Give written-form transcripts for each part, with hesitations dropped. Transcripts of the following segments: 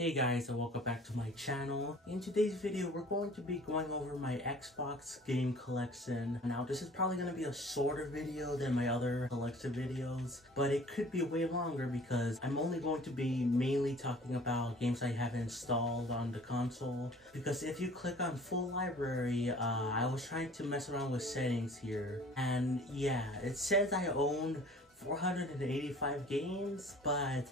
Hey guys, and welcome back to my channel. In today's video, we're going to be going over my Xbox game collection. Now, this is probably going to be a shorter video than my other collection videos, but it could be way longer because I'm only going to be mainly talking about games I have installed on the console. Because if you click on full library, I was trying to mess around with settings here, and yeah, it says I own 485 games, but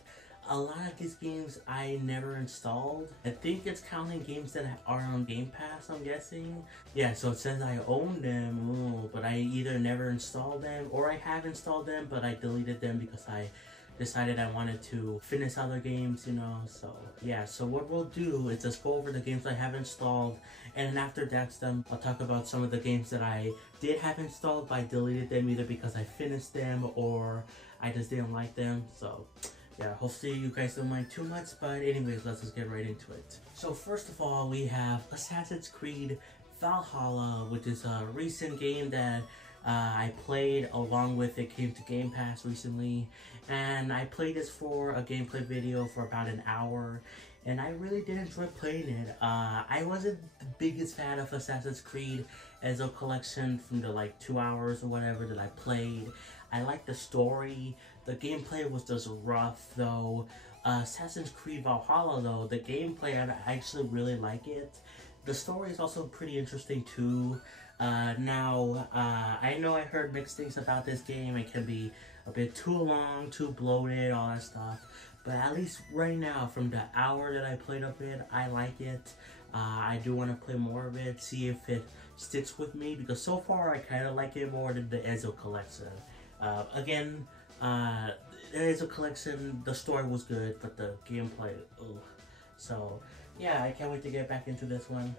a lot of these games I never installed. I think it's counting games that are on Game Pass, I'm guessing. Yeah, so it says I own them, but I either never installed them or I have installed them, but I deleted them because I decided I wanted to finish other games, you know. So yeah, so what we'll do is just go over the games I have installed, and then after that's done, I'll talk about some of the games that I did have installed but I deleted them either because I finished them or I just didn't like them. So yeah, hopefully you guys don't mind too much, but anyways, let's just get right into it. So first of all, we have Assassin's Creed Valhalla, which is a recent game that I played along with it came to Game Pass recently, and I played this for a gameplay video for about an hour, and I really did enjoy playing it. I wasn't the biggest fan of Assassin's Creed as a collection from the like 2 hours or whatever that I played. I liked the story. The gameplay was just rough though. Assassin's Creed Valhalla though, the gameplay, I actually really like it. The story is also pretty interesting too. I know I heard mixed things about this game. It can be a bit too long, too bloated, all that stuff. But at least right now, from the hour that I played of it, I like it. I do want to play more of it, see if it sticks with me, because so far I kind of like it more than the Ezio collection. Again, there is a collection, the story was good, but the gameplay, ugh. So, yeah, I can't wait to get back into this one.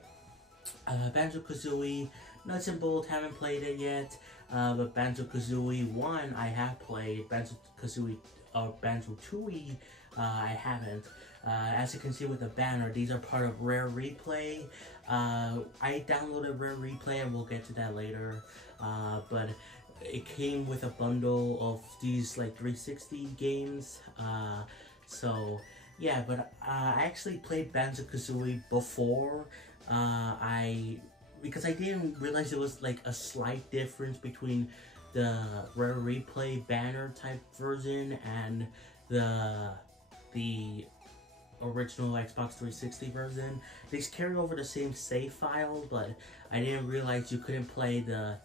Banjo-Kazooie, nuts and bolts, haven't played it yet, but Banjo-Kazooie 1 I have played, Banjo-Kazooie, Banjo-Tooie I haven't. As you can see with the banner, these are part of Rare Replay. I downloaded Rare Replay and we'll get to that later, but it came with a bundle of these like 360 games, so yeah. But I actually played Banjo-Kazooie before, because I didn't realize there was like a slight difference between the Rare Replay banner type version and the original Xbox 360 version. They carry over the same save file, but I didn't realize you couldn't play the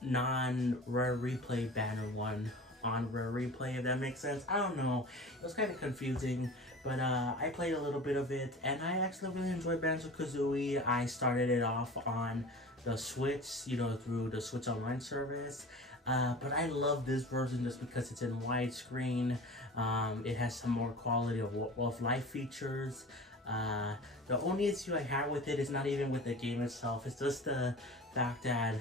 non-Rare Replay banner one on Rare Replay, if that makes sense. I don't know, it was kind of confusing, but I played a little bit of it and I actually really enjoyed Banjo-Kazooie. I started it off on the Switch, you know, through the Switch Online service, but I love this version just because it's in widescreen. It has some more quality of life features. The only issue I have with it is not even with the game itself, it's just the fact that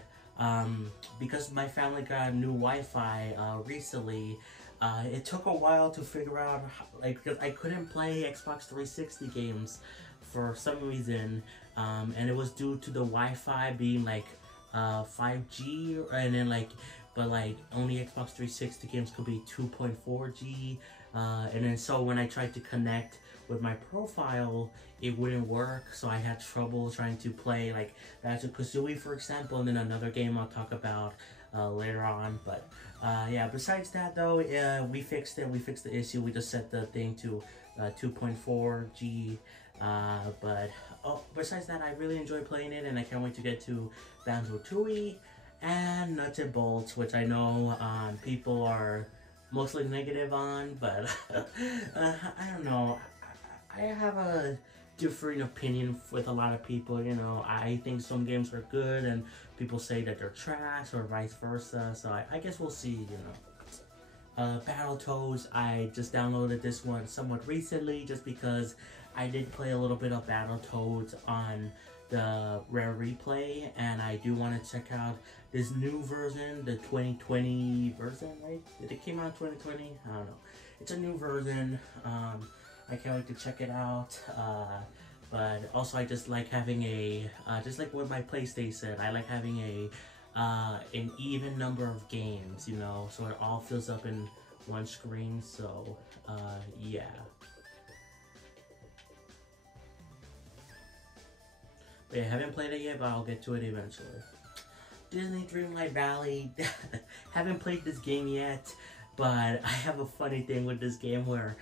because my family got new Wi-Fi recently, it took a while to figure out because I couldn't play Xbox 360 games for some reason, and it was due to the Wi-Fi being like 5G, and then but only Xbox 360 games could be 2.4G, and then so when I tried to connect with my profile, it wouldn't work, so I had trouble trying to play like Banjo-Kazooie, for example, and then another game I'll talk about later on. But yeah, besides that though, we fixed it. We fixed the issue. We just set the thing to 2.4G. But besides that, I really enjoy playing it, and I can't wait to get to Banjo-Tooie and Nuts and Bolts, which I know people are mostly negative on, but I don't know. I have a differing opinion with a lot of people, you know. I think some games are good and people say that they're trash, or vice versa, so I guess we'll see, you know. Battletoads, I just downloaded this one somewhat recently just because I did play a little bit of Battletoads on the Rare Replay, and I do want to check out this new version, the 2020 version, right? Did it came out in 2020? I don't know. It's a new version. I can't wait to check it out. But also I just like having a, just like with my PlayStation, I like having an even number of games, you know, so it all fills up in one screen. So yeah. I haven't played it yet, but I'll get to it eventually. Disney Dreamlight Valley. Haven't played this game yet, but I have a funny thing with this game where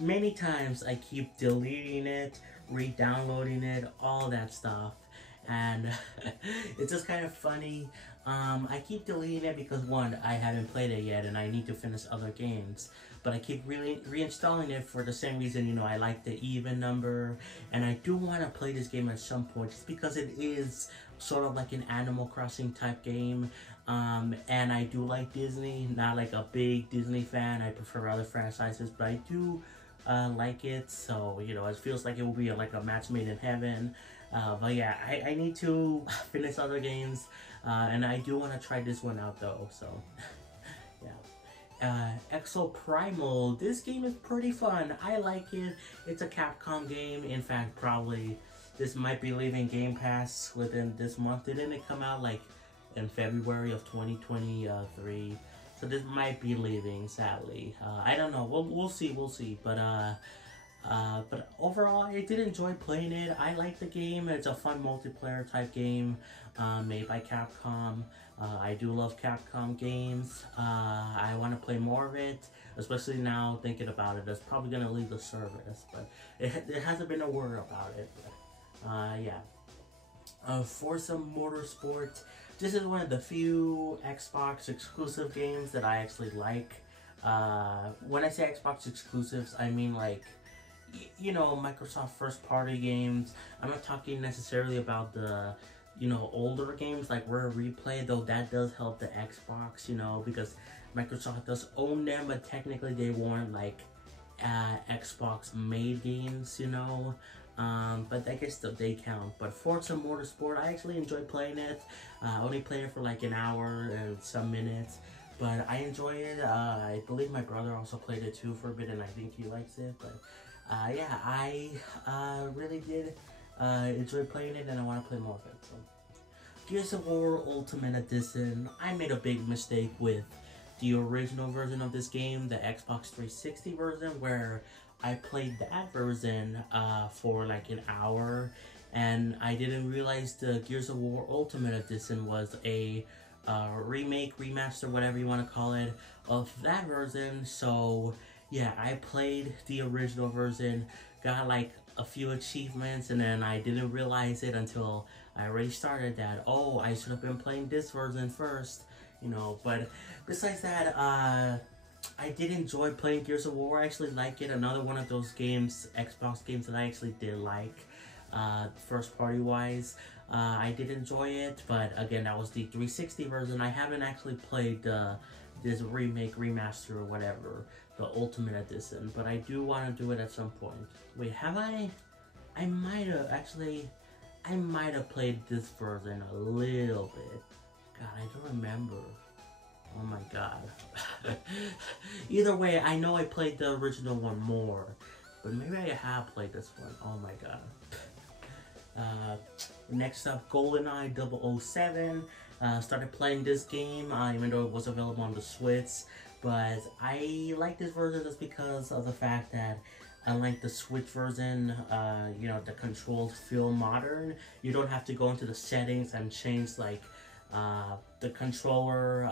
many times I keep deleting it, re-downloading it, all that stuff. And it's just kind of funny. I keep deleting it because one, I haven't played it yet and I need to finish other games. But I keep reinstalling it for the same reason, you know, I like the even number. And I do want to play this game at some point just because it is sort of like an Animal Crossing type game. And I do like Disney, not like a big Disney fan. I prefer other franchises, but I do like it. So, you know, it feels like it will be like a match made in heaven. But yeah, I need to finish other games, and I do want to try this one out though, so yeah. Exo Primal, this game is pretty fun. I like it. It's a Capcom game. In fact, probably this might be leaving Game Pass within this month. Didn't it come out like in February of 2023? So this might be leaving, sadly. I don't know. We'll see. But overall, I did enjoy playing it. I like the game. It's a fun multiplayer type game made by Capcom. I do love Capcom games. I want to play more of it, especially now thinking about it. It's probably going to leave the service, but it hasn't been a word about it. But, yeah. Forza Motorsport. This is one of the few Xbox exclusive games that I actually like. When I say Xbox exclusives, I mean like, you know, Microsoft first party games. I'm not talking necessarily about the, you know, older games like Rare Replay, though that does help the Xbox, you know, because Microsoft does own them, but technically they weren't like Xbox made games, you know. But I guess they count. But Forza Motorsport, I actually enjoy playing it. I only played it for like an hour and some minutes, but I enjoy it. I believe my brother also played it too for a bit, and I think he likes it. But yeah, I really did enjoy playing it, and I want to play more of it. So, Gears of War Ultimate Edition. I made a big mistake with the original version of this game, the Xbox 360 version, where I played that version for like an hour, and I didn't realize the Gears of War Ultimate Edition was a remake, remaster, whatever you want to call it, of that version. So yeah, I played the original version, got like a few achievements, and then I didn't realize it until I already started that, oh, I should have been playing this version first, you know. But besides that, I did enjoy playing Gears of War. I actually like it. Another one of those games, Xbox games, that I actually did like, first party wise. I did enjoy it, but again, that was the 360 version. I haven't actually played this remake, remaster, or whatever, the Ultimate Edition, but I do want to do it at some point. Wait, have I? I might have played this version a little bit. God, I don't remember. Oh my god. Either way, I know I played the original one more, but maybe I have played this one. Oh my god. Next up, GoldenEye 007. Started playing this game, even though it was available on the Switch, but I like this version just because of the fact that unlike the Switch version, you know, the controls feel modern. You don't have to go into the settings and change like the controller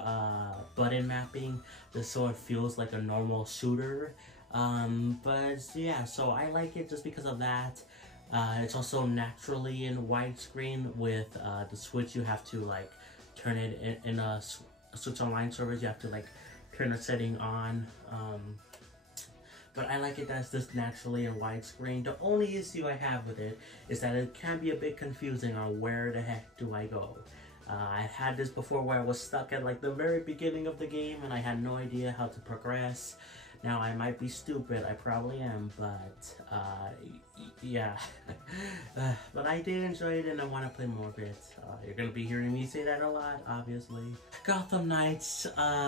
button mapping just so it feels like a normal shooter. But yeah, so I like it just because of that. It's also naturally in widescreen. With the Switch, you have to like turn it in a Switch Online service. You have to like turn the setting on. But I like it that's just naturally in widescreen. The only issue I have with it is that it can be a bit confusing on where the heck do I go. I had this before where I was stuck at like the very beginning of the game and I had no idea how to progress. Now I might be stupid, I probably am, but yeah. But I did enjoy it and I want to play more of it. You're going to be hearing me say that a lot, obviously. Gotham Knights,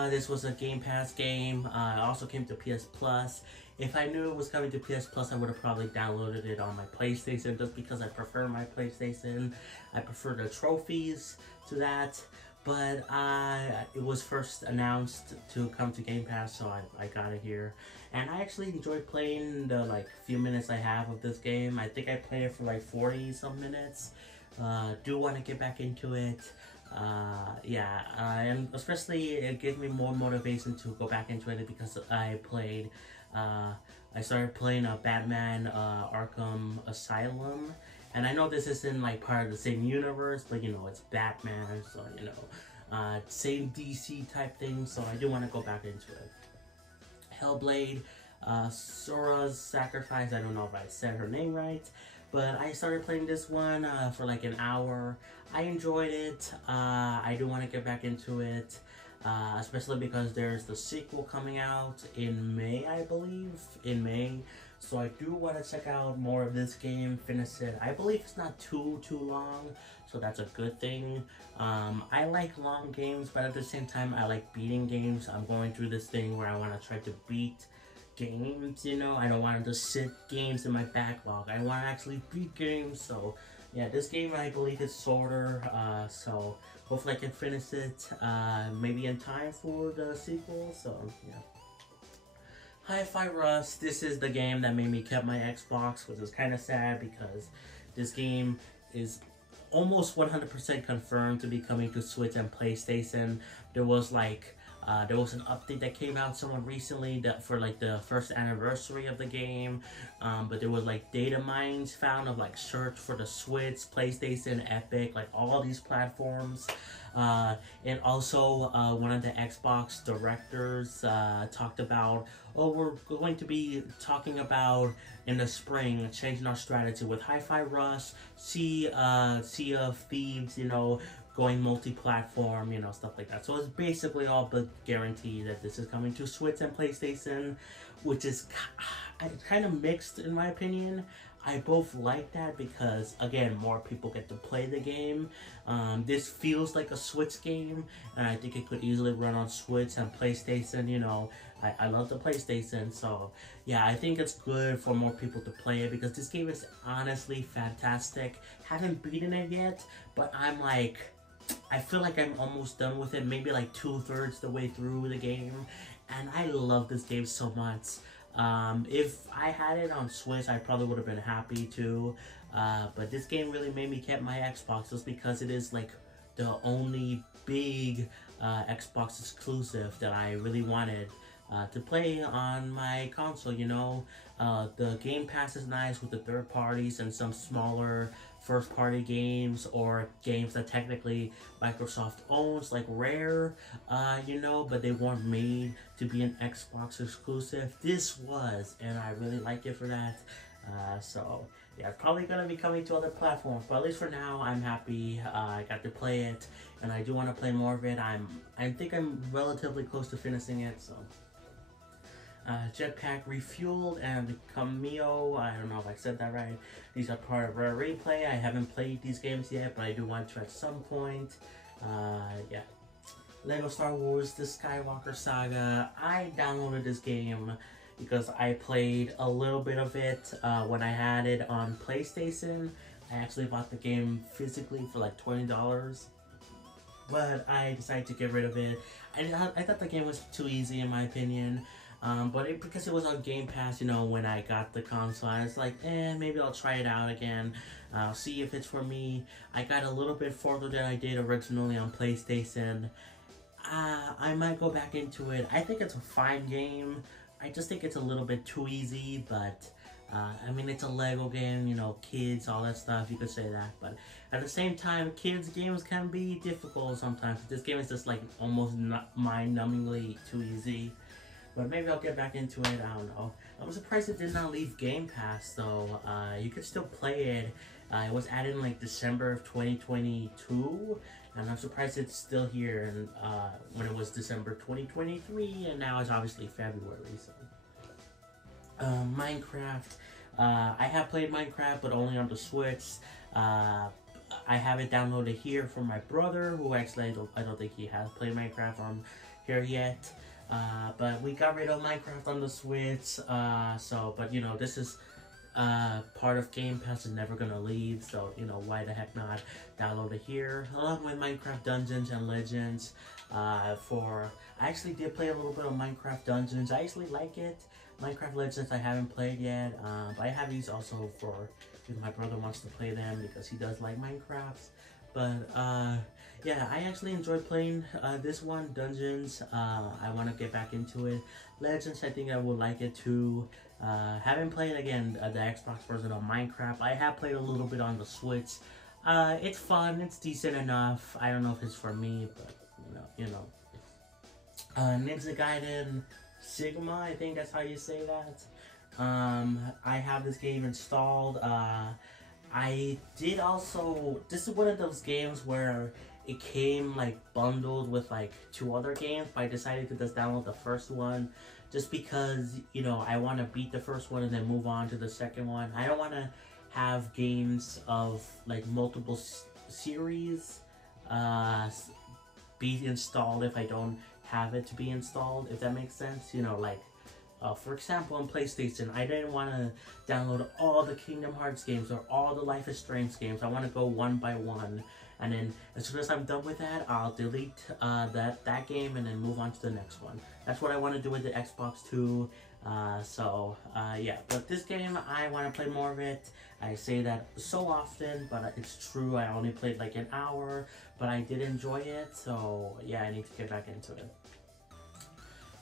this was a Game Pass game. It also came to PS Plus. If I knew it was coming to PS Plus, I would have probably downloaded it on my PlayStation just because I prefer my PlayStation. I prefer the trophies to that. But it was first announced to come to Game Pass, so I got it here. And I actually enjoyed playing the like few minutes I have of this game. I think I played it for like 40 some minutes. Do want to get back into it. Yeah, and especially it gives me more motivation to go back into it because I started playing Batman Arkham Asylum, and I know this isn't like part of the same universe, but you know it's Batman, so you know, same DC type thing. So I do want to go back into it. Hellblade, Sora's Sacrifice. I don't know if I said her name right, but I started playing this one for like an hour. I enjoyed it. I do want to get back into it, especially because there's the sequel coming out in May, I believe, in May. So I do want to check out more of this game, finish it. I believe it's not too long, so that's a good thing. I like long games, but at the same time, I like beating games. I'm going through this thing where I want to try to beat games, you know. I don't want to just sit games in my backlog. I want to actually beat games. So yeah, this game I believe is shorter, so hopefully I can finish it maybe in time for the sequel. So yeah. Hi-Fi Rush, this is the game that made me keep my Xbox, which is kind of sad because this game is almost 100% confirmed to be coming to Switch and PlayStation. There was an update that came out somewhat recently that for like the first anniversary of the game, but there was like data mines found of like search for the Switch, PlayStation, Epic, like all these platforms. And also one of the Xbox directors talked about, oh, we're going to be talking about in the spring changing our strategy with Hi-Fi Rush, Sea of Thieves, you know, going multi-platform, you know, stuff like that. So it's basically all but guaranteed that this is coming to Switch and PlayStation, which is kind of mixed in my opinion. I both like that because, again, more people get to play the game. This feels like a Switch game, and I think it could easily run on Switch and PlayStation, you know. I love the PlayStation, so yeah, I think it's good for more people to play it because this game is honestly fantastic. Haven't beaten it yet, but I feel like I'm almost done with it, maybe like 2/3 the way through the game, and I love this game so much. If I had it on Switch, I probably would have been happy too, but this game really made me keep my Xbox just because it is like the only big Xbox exclusive that I really wanted to play on my console, you know. The Game Pass is nice with the third parties and some smaller first party games or games that technically Microsoft owns, like Rare, you know, but they weren't made to be an Xbox exclusive. This was, and I really like it for that. So yeah, it's probably gonna be coming to other platforms, but at least for now, I'm happy. I got to play it, and I do want to play more of it. I think I'm relatively close to finishing it, so. Jetpack Refueled and Cameo, I don't know if I said that right. These are part of Rare Replay. I haven't played these games yet, but I do want to at some point. Yeah. Lego Star Wars The Skywalker Saga. I downloaded this game because I played a little bit of it when I had it on PlayStation. I actually bought the game physically for like $20. But I decided to get rid of it. I thought the game was too easy in my opinion. But because it was on Game Pass, you know, when I got the console, I was like, maybe I'll try it out again. I'll see if it's for me. I got a little bit further than I did originally on PlayStation. I might go back into it. I think it's a fine game. I just think it's a little bit too easy, but I mean, it's a Lego game, you know, kids, all that stuff, you could say that. But at the same time, kids' games can be difficult sometimes. This game is just like almost mind-numbingly too easy. But maybe I'll get back into it, I don't know. I'm surprised it did not leave Game Pass though. You could still play it. It was added in like December of 2022. And I'm surprised it's still here and when it was December 2023 and now it's obviously February. So. Minecraft. I have played Minecraft but only on the Switch. I have it downloaded here from my brother who actually I don't think he has played Minecraft on here yet. But we got rid of Minecraft on the Switch, but you know, this is part of Game Pass, is never gonna leave, so you know, why the heck not download it here, along with Minecraft Dungeons and Legends. I actually did play a little bit of Minecraft Dungeons. I actually like it. Minecraft Legends I haven't played yet, but I have these also for if my brother wants to play them because he does like Minecraft. But yeah, I actually enjoyed playing this one, Dungeons. I want to get back into it. Legends, I think I would like it too. Haven't played again the Xbox version of Minecraft. I have played a little bit on the Switch. It's fun. It's decent enough. I don't know if it's for me, but you know. Ninja Gaiden Sigma, I think that's how you say that. I have this game installed. I did also, this is one of those games where it came like bundled with like 2 other games, but I decided to just download the first one just because, you know, I want to beat the first one and then move on to the second one. I don't want to have games of like multiple series be installed if I don't have it to be installed, if that makes sense. You know, like for example, on PlayStation, I didn't want to download all the Kingdom Hearts games or all the Life is Strange games. I want to go one by one, and then as soon as I'm done with that, I'll delete that game and then move on to the next one. That's what I want to do with the Xbox too. Yeah, but this game, I want to play more of it. I say that so often, but it's true. I only played like an hour, but I did enjoy it, so yeah, I need to get back into it.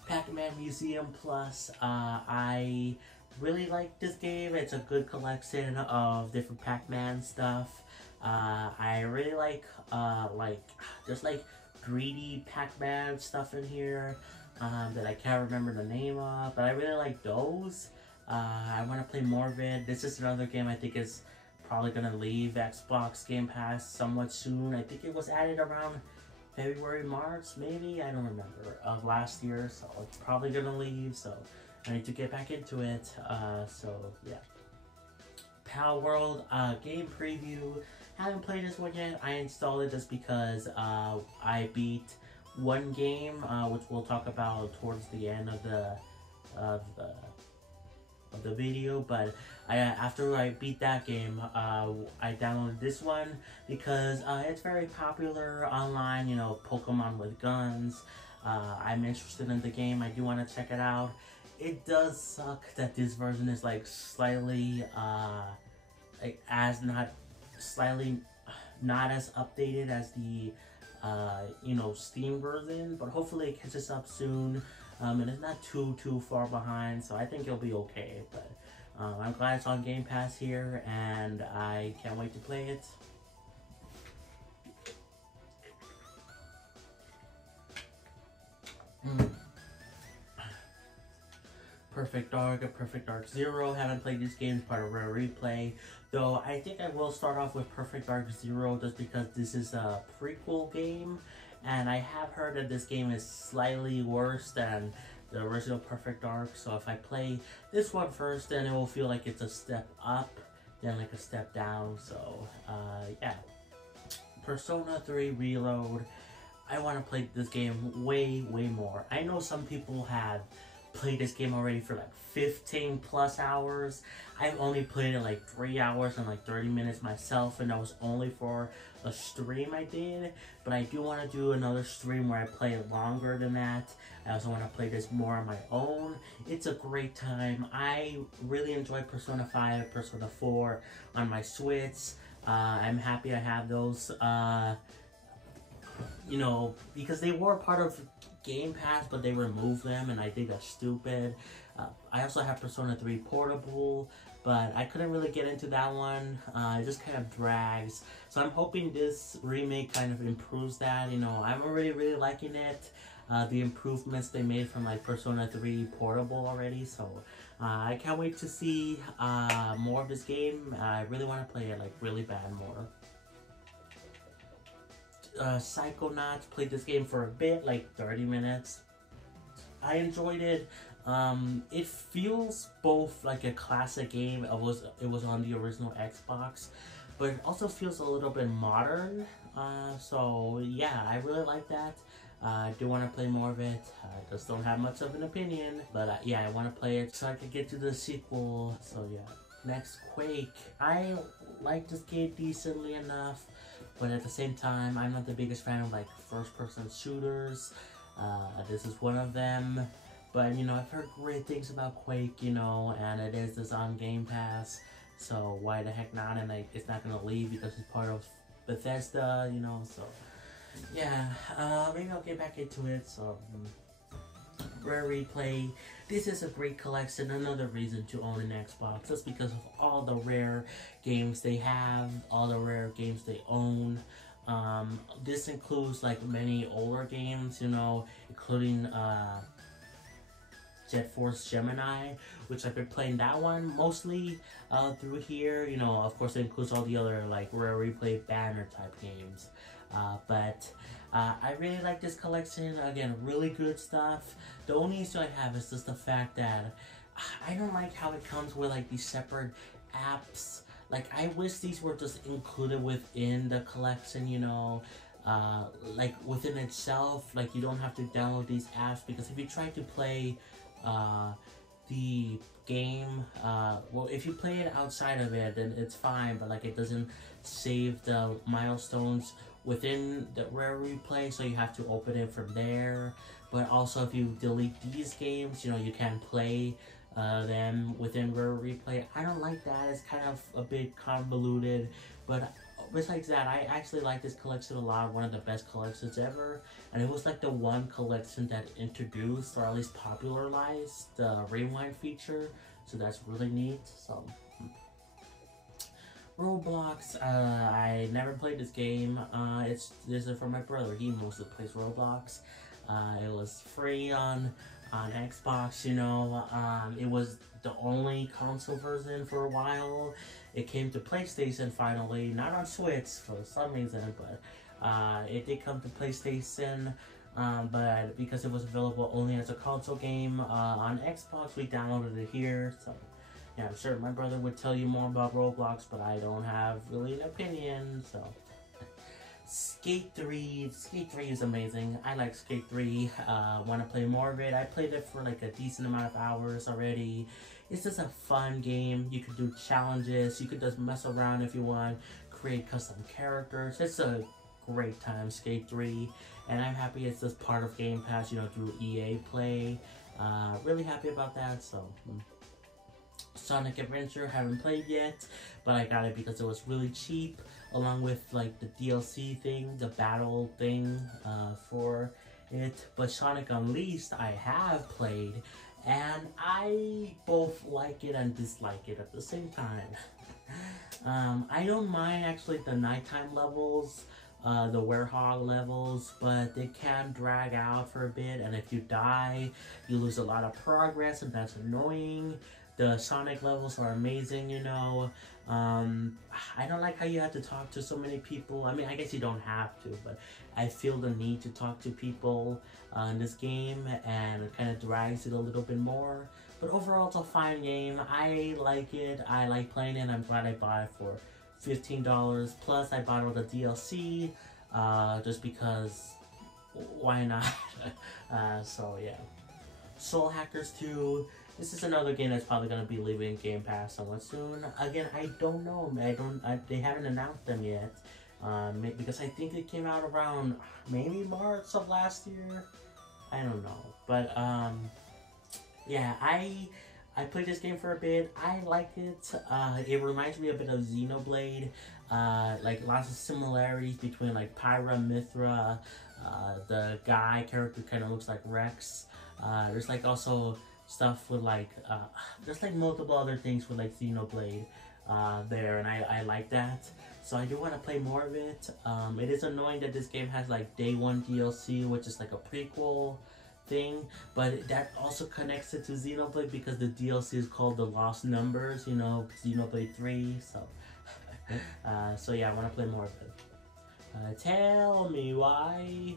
Pac-Man Museum Plus. I really like this game. It's a good collection of different Pac-Man stuff. I really like just like greedy Pac-Man stuff in here that I can't remember the name of, but I really like those. I want to play more of it. This is another game I think is probably gonna leave Xbox Game Pass somewhat soon. I think it was added around February, March, maybe, I don't remember, of last year, so it's probably gonna leave, so I need to get back into it. So yeah. Pal World game preview. Haven't played this one yet. I installed it just because I beat one game, which we'll talk about towards the end of the video, but after I beat that game, I downloaded this one because it's very popular online, you know, Pokemon with guns. I'm interested in the game. I do want to check it out. It does suck that this version is like slightly not as updated as the you know, Steam version, but hopefully it catches up soon. And it's not too far behind, so I think it'll be okay. But I'm glad it's on Game Pass here, and I can't wait to play it. Perfect Dark Zero. Haven't played this game, part of Rare Replay. Though I think I will start off with Perfect Dark Zero just because this is a prequel game. And I have heard that this game is slightly worse than the original Perfect Dark. So if I play this one first, then it will feel like it's a step up, then like a step down. So yeah. Persona 3 Reload. I want to play this game way more. I know some people have played this game already for like 15 plus hours. I've only played it like 3 hours and like 30 minutes myself, and that was only for a stream I did. But I do want to do another stream where I play it longer than that. I also want to play this more on my own. It's a great time. I really enjoy Persona 5, Persona 4 on my Switch. I'm happy I have those, you know, because they were part of Game Pass, but they removed them, and I think that's stupid. I also have Persona 3 Portable, but I couldn't really get into that one. It just kind of drags. So I'm hoping this remake kind of improves that. You know, I'm already really liking it. The improvements they made from like Persona 3 Portable already. So I can't wait to see more of this game. I really want to play it like really bad more. Psychonauts, played this game for a bit, like 30 minutes. I enjoyed it. It feels both like a classic game. It was on the original Xbox, but it also feels a little bit modern. So yeah, I really like that. I do want to play more of it. I just don't have much of an opinion, but yeah, I want to play it so I can get to the sequel. So yeah. Next, Quake. I like this game decently enough, but at the same time, I'm not the biggest fan of like first-person shooters. This is one of them. But you know, I've heard great things about Quake, you know, and it is this on Game Pass, so why the heck not? And like, it's not gonna leave because it's part of Bethesda, you know. So yeah, maybe I'll get back into it. So Rare Replay, this is a great collection. Another reason to own an Xbox, just because of all the rare games they have, all the rare games they own. This includes like many older games, you know, including Jet Force Gemini, which I've been playing that one mostly through here. You know, of course, it includes all the other like Rare Replay banner type games. But I really like this collection. Again, really good stuff. The only issue I have is just the fact that I don't like how it comes with like these separate apps. Like, I wish these were just included within the collection, you know, like within itself. Like, you don't have to download these apps, because if you try to play the game, well, if you play it outside of it, then it's fine, but like, it doesn't save the milestones within the Rare Replay, so you have to open it from there. But also, if you delete these games, you know, you can't play them within Rare Replay. I don't like that. It's kind of a bit convoluted, but besides that, I actually like this collection a lot. One of the best collections ever, and it was like the one collection that introduced, or at least popularized, the rewind feature, so that's really neat. So Roblox, I never played this game. This is for my brother. He mostly plays Roblox. It was free on Xbox, you know. It was the only console version for a while. It came to PlayStation finally, not on Switch for some reason, but it did come to PlayStation. But because it was available only as a console game on Xbox, we downloaded it here. So yeah, I'm sure my brother would tell you more about Roblox, but I don't have really an opinion. So Skate 3 is amazing. I like Skate 3. Want to play more of it. I played it for like a decent amount of hours already. It's just a fun game. You could do challenges. You could just mess around if you want. Create custom characters. It's a great time, Skate 3. And I'm happy it's just part of Game Pass, you know, through EA Play. Really happy about that. So Sonic Adventure, haven't played yet, but I got it because it was really cheap, along with like the DLC thing, the battle thing for it. But Sonic Unleashed I have played, and I both like it and dislike it at the same time. I don't mind actually the nighttime levels, the Werehog levels, but they can drag out for a bit, and if you die, you lose a lot of progress, and that's annoying. The Sonic levels are amazing, you know. I don't like how you have to talk to so many people. I mean, I guess you don't have to, but I feel the need to talk to people in this game, and it kind of drags it a little bit more. But overall, it's a fine game. I like it. I like playing it. I'm glad I bought it for $15. Plus, I bought all the DLC just because, why not? So yeah. Soul Hackers 2. This is another game that's probably gonna be leaving Game Pass somewhat soon. Again, I don't know. They haven't announced them yet. Because I think it came out around maybe March of last year. I don't know. But yeah, I played this game for a bit. I like it. It reminds me a bit of Xenoblade. Like lots of similarities between like Pyra, Mithra. The guy character kind of looks like Rex. There's like also stuff with like there's like multiple other things with like Xenoblade there, and I like that, so I do want to play more of it. It is annoying that this game has like day one DLC, which is like a prequel thing, but that also connects it to Xenoblade because the DLC is called The Lost Numbers, you know, Xenoblade 3, so so yeah, I want to play more of it. Tell Me Why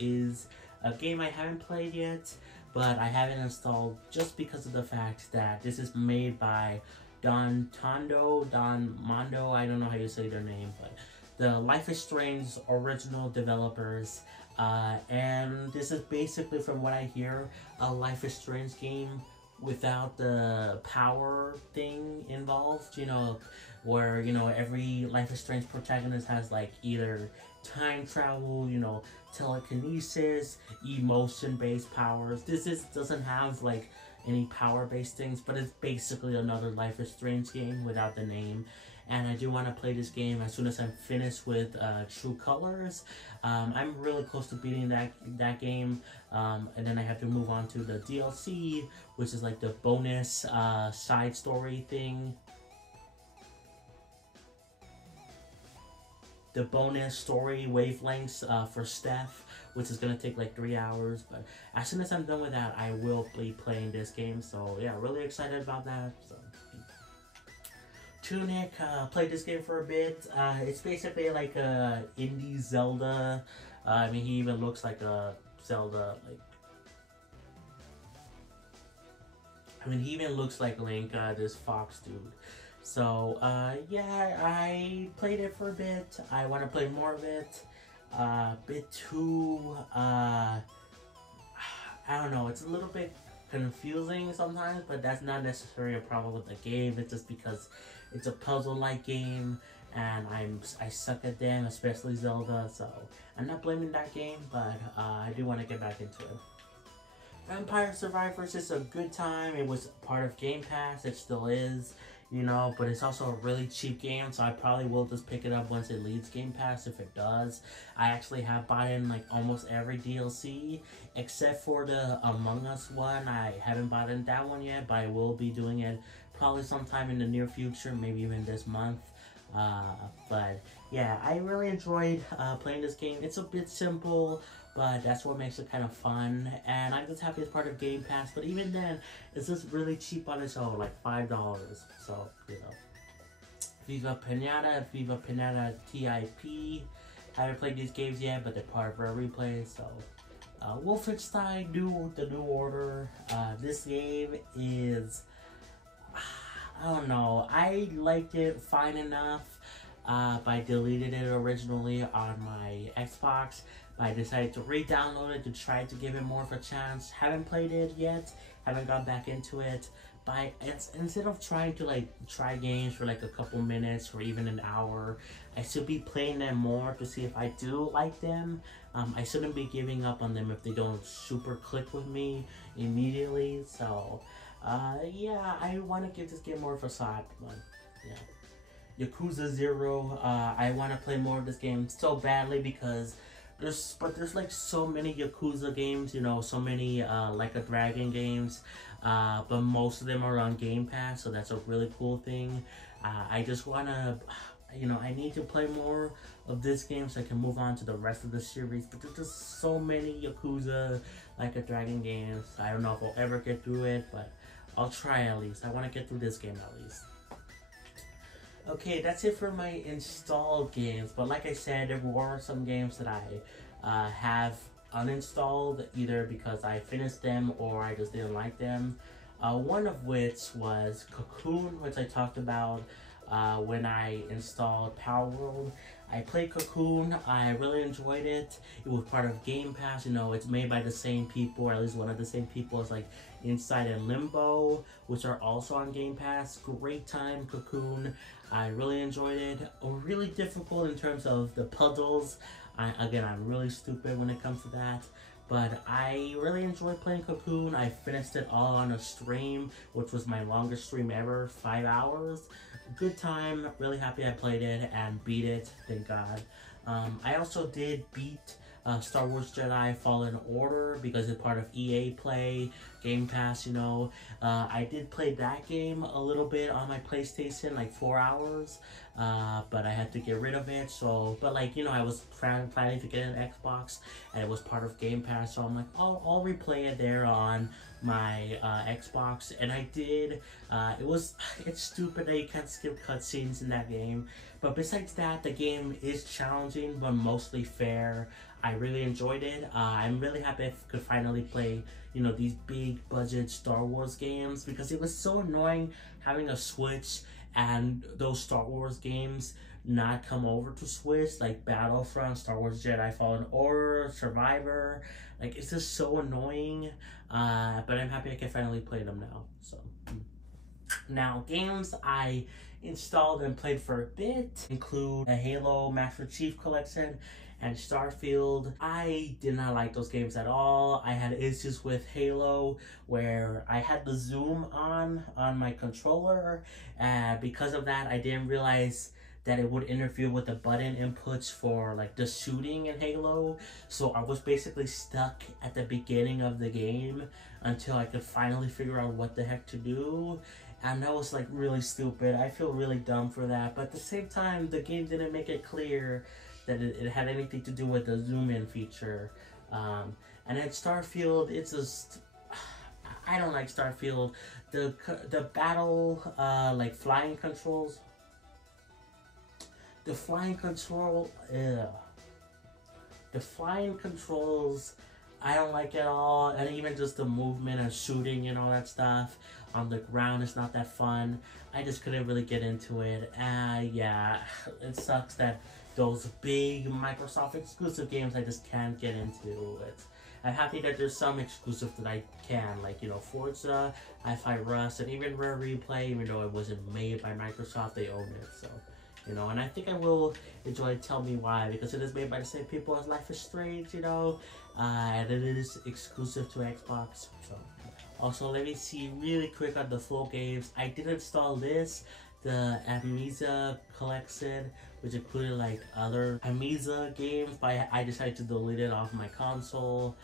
is a game I haven't played yet, but I haven't installed just because of the fact that this is made by Don Mondo, I don't know how you say their name, but the Life is Strange original developers, and this is basically, from what I hear, a Life is Strange game without the power thing involved, you know, where, you know, every Life is Strange protagonist has like either time travel, you know, telekinesis, emotion-based powers. Doesn't have like any power-based things, but it's basically another Life is Strange game without the name. And I do want to play this game as soon as I'm finished with True Colors. I'm really close to beating that game, and then I have to move on to the DLC, which is like the bonus side story thing. The bonus story wavelengths for Steph, which is gonna take like 3 hours. But as soon as I'm done with that, I will be playing this game. So yeah, really excited about that. So Tunic, played this game for a bit. It's basically like a indie Zelda. I mean, he even looks like a Zelda. He even looks like Link, this fox dude. So, yeah, I played it for a bit. I want to play more of it. Bit too, I don't know, it's a little bit confusing sometimes, but that's not necessarily a problem with the game. It's just because it's a puzzle-like game, and I suck at them, especially Zelda, so I'm not blaming that game, but I do want to get back into it. Vampire Survivors is a good time. It was part of Game Pass, it still is, you know, but it's also a really cheap game, so I probably will just pick it up once it leaves Game Pass, if it does. I actually have bought in like almost every DLC, except for the Among Us one. I haven't bought in that one yet, but I will be doing it probably sometime in the near future, maybe even this month. But yeah, I really enjoyed playing this game. It's a bit simple, but that's what makes it kind of fun, and I'm just happy it's part of Game Pass. But even then, it's just really cheap on its own, like $5. So, you know, Viva Pinata TIP. Haven't played these games yet, but they're part of our replay. So, Wolfenstein The New Order. This game is, I don't know, I liked it fine enough, but I deleted it originally on my Xbox. I decided to re-download it to try to give it more of a chance. Haven't played it yet, haven't gone back into it, but instead of trying to like try games for like a couple minutes or even an hour, I should be playing them more to see if I do like them. I shouldn't be giving up on them if they don't super click with me immediately. So yeah, I want to give this game more of a shot, but yeah. Yakuza 0, I want to play more of this game so badly because there's like so many Yakuza games, you know, so many Like a Dragon games, but most of them are on Game Pass, so that's a really cool thing. I just wanna, you know, I need to play more of this game so I can move on to the rest of the series, but there's just so many Yakuza Like a Dragon games. I don't know if I'll ever get through it, but I'll try at least. I want to get through this game at least. Okay, that's it for my installed games, but like I said, there were some games that I have uninstalled, either because I finished them or I just didn't like them. One of which was Cocoon, which I talked about when I installed Power World. I played Cocoon, I really enjoyed it. It was part of Game Pass, you know, it's made by the same people, or at least one of the same people as like Inside and Limbo, which are also on Game Pass. Great time, Cocoon. I really enjoyed it. Really difficult in terms of the puzzles. Again, I'm really stupid when it comes to that. But I really enjoyed playing Cocoon. I finished it all on a stream, which was my longest stream ever, 5 hours. Good time, really happy I played it and beat it, thank God. I also did beat Star Wars Jedi Fallen Order because it's part of EA Play, Game Pass, you know. I did play that game a little bit on my PlayStation, like 4 hours, but I had to get rid of it, so, but like, you know, I was planning to get an Xbox, and it was part of Game Pass, so I'm like, I'll replay it there on my Xbox, and I did. It's stupid that you can't skip cutscenes in that game, but besides that, the game is challenging, but mostly fair. I really enjoyed it. I'm really happy I could finally play, you know, these big budget Star Wars games, because it was so annoying having a Switch and those Star Wars games not come over to Switch, like Battlefront, Star Wars Jedi Fallen Order, Survivor. Like, it's just so annoying, but I'm happy I can finally play them now. So now, games I installed and played for a bit include a Halo Master Chief Collection and Starfield. I did not like those games at all. I had issues with Halo where I had the zoom on my controller, and because of that I didn't realize that it would interfere with the button inputs for like the shooting in Halo. So I was basically stuck at the beginning of the game until I could finally figure out what the heck to do. And that was like really stupid. I feel really dumb for that. But at the same time, the game didn't make it clear that it had anything to do with the zoom in feature. And then Starfield, it's just, I don't like Starfield. The battle, like flying controls, the flying controls, I don't like at all. And even just the movement and shooting and all that stuff on the ground is not that fun. I just couldn't really get into it. Yeah, it sucks that those big Microsoft exclusive games I just can't get into it. I'm happy that there's some exclusive that I can, like, you know, Forza, I-Fi Rust, and even Rare Replay, even though it wasn't made by Microsoft, they own it, so. You know, and I think I will enjoy Tell Me Why, because it is made by the same people as Life is Strange, you know, and it is exclusive to Xbox, so. Also, let me see really quick on the full games. I did install this, the Amnesia Collection, which included like other Amnesia games, but I decided to delete it off my console.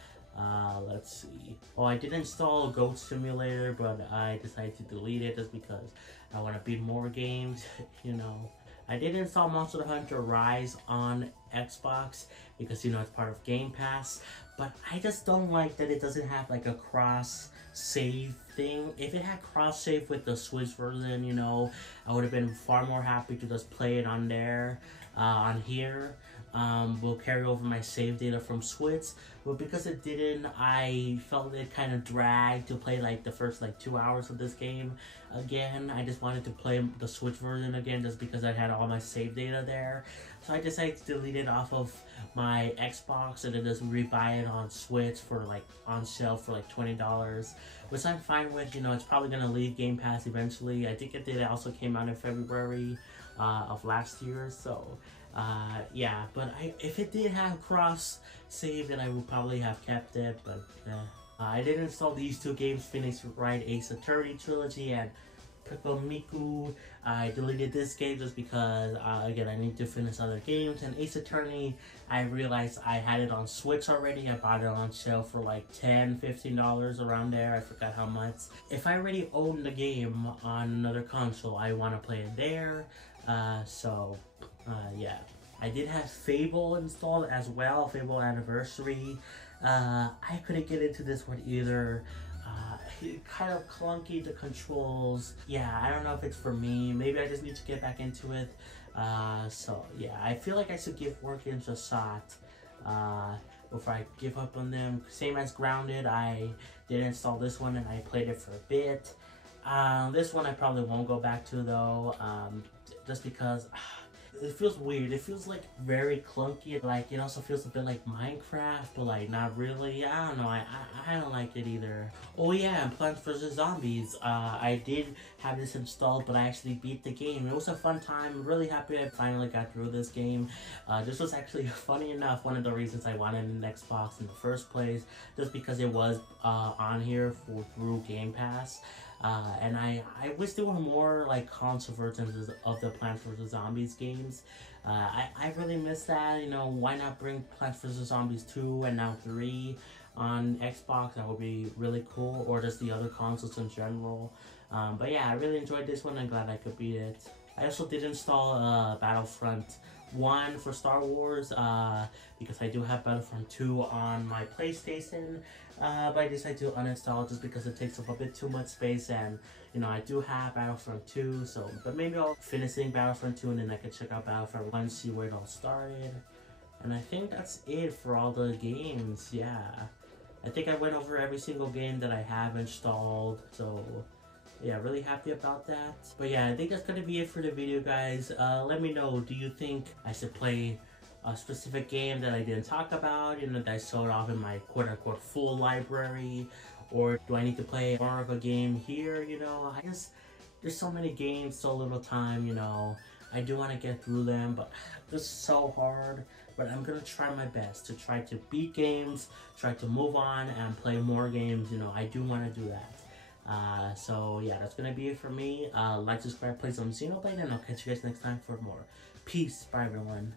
Let's see. Oh, I did install Goat Simulator, but I decided to delete it just because I want to beat more games, you know. I did install Monster Hunter Rise on Xbox because, you know, it's part of Game Pass, but I just don't like that it doesn't have like a cross save thing. If it had cross save with the Switch version, you know, I would have been far more happy to just play it on there, on here. Will carry over my save data from Switch, but because it didn't, I felt it kind of dragged to play like the first like 2 hours of this game again. I just wanted to play the Switch version again just because I had all my save data there. So I decided to delete it off of my Xbox and then just rebuy it on Switch for like on sale for like $20, which I'm fine with. You know, it's probably gonna leave Game Pass eventually. I think it did. It also came out in February of last year, so. Yeah, but if it did have cross save, then I would probably have kept it, but I did install these two games, Phoenix Wright Ace Attorney Trilogy and Pickle Miku. I deleted this game just because, again, I need to finish other games, and Ace Attorney, I realized I had it on Switch already. I bought it on sale for like $10, $15 around there, I forgot how much. If I already own the game on another console, I want to play it there, yeah. I did have Fable installed as well, Fable Anniversary. I couldn't get into this one either. Kind of clunky, the controls. Yeah, I don't know if it's for me. Maybe I just need to get back into it. So yeah, I feel like I should give War Games a shot before I give up on them. Same as Grounded, I did install this one and I played it for a bit. This one I probably won't go back to though, just because it feels weird. It feels like very clunky. Like it also feels a bit like Minecraft, but like not really. I don't know. I don't like it either. Oh yeah, and Plants vs Zombies. I did have this installed, but I actually beat the game. It was a fun time. I'm really happy I finally got through this game. This was actually, funny enough, one of the reasons I wanted an Xbox in the first place, just because it was on here through Game Pass. And I wish there were more like console versions of the Plants vs Zombies games. I really miss that. You know, why not bring Plants vs Zombies 2 and now 3 on Xbox? That would be really cool, or just the other consoles in general. But yeah, I really enjoyed this one. I'm glad I could beat it. I also did install Battlefront 1 for Star Wars, because I do have Battlefront 2 on my PlayStation, but I decided to uninstall it just because it takes up a bit too much space, and you know, I do have Battlefront 2, so, but maybe I'll finishing Battlefront 2 and then I can check out Battlefront 1, see where it all started. And I think that's it for all the games. Yeah, I think I went over every single game that I have installed, so yeah, really happy about that. But yeah, I think that's gonna be it for the video, guys. Let me know, do you think I should play a specific game that I didn't talk about, you know, that I showed off in my quote-unquote full library, or do I need to play more of a game here, you know? there's so many games, so little time, you know. I do want to get through them, but this is so hard. But I'm gonna try my best to try to beat games, try to move on and play more games. You know, I do want to do that. So yeah, that's gonna be it for me. Like, subscribe, play some Xenoblade, and I'll catch you guys next time for more. Peace, bye everyone.